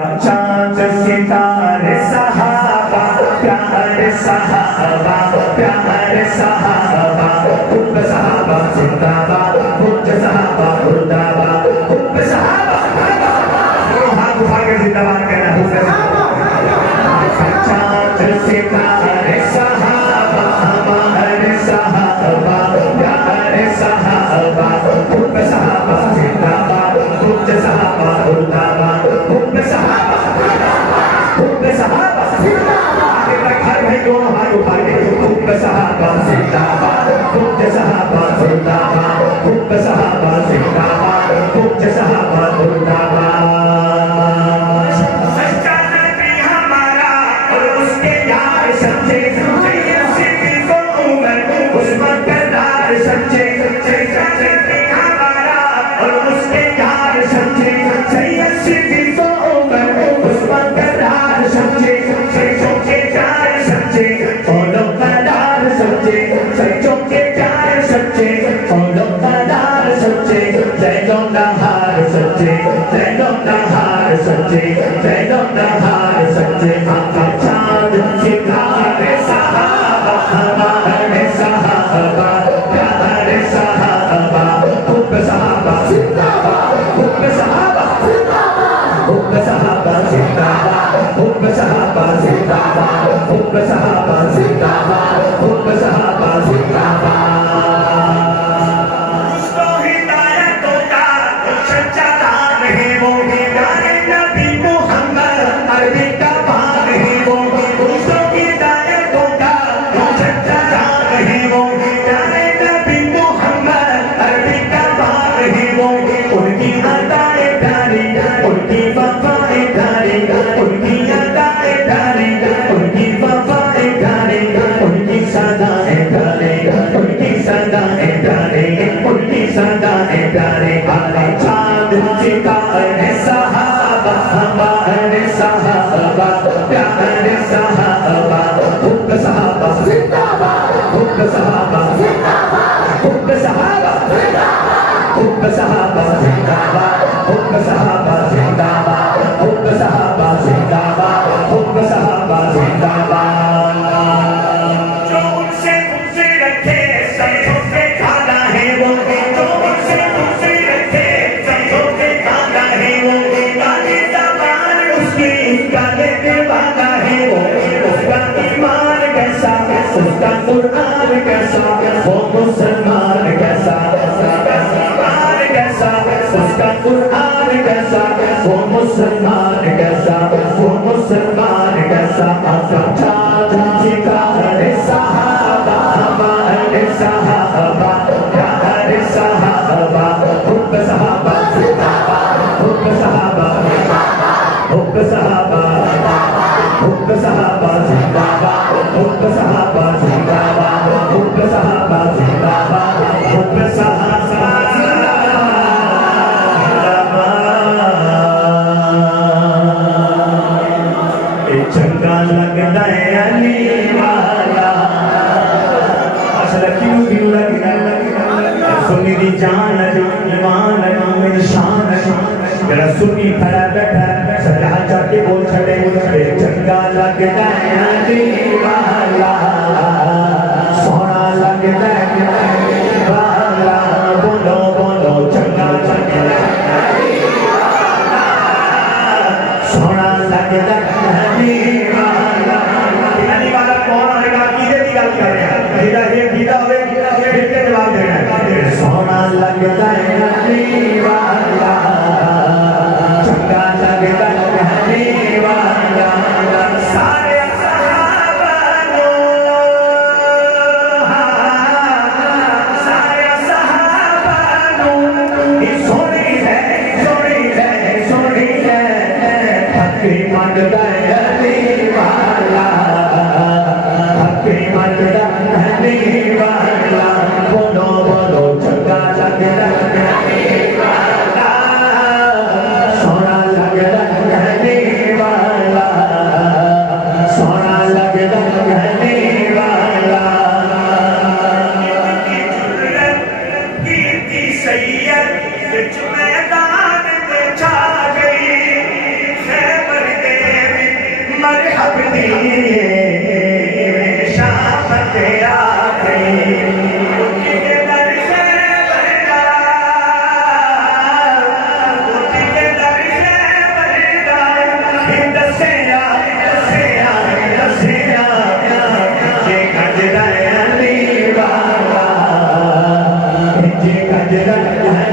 चांद सितारे सहाबा प्यारे सहाबा प्यारे सहाबा हुब सहाबा जिंदाबाद हुब सहाबा मुर्दाबाद हुब सहाबा हाथ उठा के जिंदाबाद कहना हुब सहाबा चांद सितारे सहाबा हमारे सहाबा प्यारे सहाबा हुब सहाबा जिंदाबाद हुब सहाबा मुर्दाबाद हुब सहाबा हुब सहाबा आगे तक हर भाई दोनों हाथ उठा के हुब सहाबा जिंदाबाद हुब सहाबा मुर्दाबाद हुब सहाबा जिंदाबाद हुब सहाबा मुर्दाबाद सच्चा नबी हमारा और उसके यार सच्चे सिद्दीक़ उमर उस्मान करदार सच्चे सच्चा नबी हमारा और उसके यार सच्चे सिद्दीक़ उमर उस्मान करदार सच्चे सच्चों के प्यार सच्चे फॉलो करदार सच्चे सच्चों के प्यार सच्चे फॉलो करदार सच्चे जैनो नहार सच्चे जैनो नहार सच्चे जैनो नहार सच्चे आका चांद सितारे सहाबा हमारे सहाबा प्यारे सहाबा हुब सहाबा जिंदाबाद हुब सहाबा हुब सहाबा जिंदाबाद हुब सहाबा जिंदाबाद हुब सहाबा जिंदाबाद हुब सहाबा जिंदाबाद उसको हिदायतों का कुछ चला नहीं वो प्यारे नबी मुहम्मद अरबी का भाग है वो उसको हिदायतों का कुछ चला नहीं वो प्यारे नबी मुहम्मद अरबी का भाग है वो उनकी अदाएं प्यारी उनकी वफाएं प्यारी उनकी अदाएं प्यारी उनकी वफाएं प्यारी उनकी सदाएं प्यारी उनकी सदाएं प्यारी उनकी सदाएं प्यारी आका चांद सितारे सहाबा हमारे सहाबा प्यारे सहाबा हुब सहाबा जिंदाबाद हुब सहाबा जिंदाबाद हुब सहाबा जिंदाबाद हुब सहाबा जिंदाबाद हुब सहाबा जिंदाबाद हुब सहाबा जिंदाबाद हुब सहाबा जिंदाबाद जो उनसे उनसे रखे समझो के खाना है वो जो उनसे उनसे रखे समझो के खाना है वो काली ज़बान उसकी काले दीवाना है वो उसका ईमान कैसा उसका कुरान कैसा वो मुसलमान कैसा उसका ईमान कैसा उसका कुरान कैसा वो मुसलमान कैसा वो मुसलमान कैसा आका चांद सितारे सहाबा हमारे सहाबा प्यारे सहाबा हुब सहाबा जिंदाबाद हुब सहाबा हुब सहाबा हुब सहाबा जिंदाबाद हुब सहाबा जिंदाबाद हुब सहाबा जिंदाबाद हुब सहाबा चंगा लगता है अली वाला असल क्यों लगता सुनी दी जान ईमान मेरी शान मेरा सुनी खड़ा बैठा सदा जाके बोल छड़े चंगा लगता है अली वाला सोना लगता है अली वाला बोलो बोलो चंगा लगता है अली वाला सोना लगता है अली वाला कौन आएगा किसे की गल कर रहे हैं सीधा एक सीधा होवे फिर के जवाब देना है सोना लगता है अली वाला चंगा लगता है अली वाला सारे सहाबा सारे सहाबा सोनी है हकी मंडदा है अली वाला हकी मंडदा है अली वाला बोलो बोलो चंगा लगता है अली वाला सोना लगता है अली वाला सोना लगता है अली वाला कीर्ति सैयद मैदान में छा गई मरहब दी शाम तेरा Jai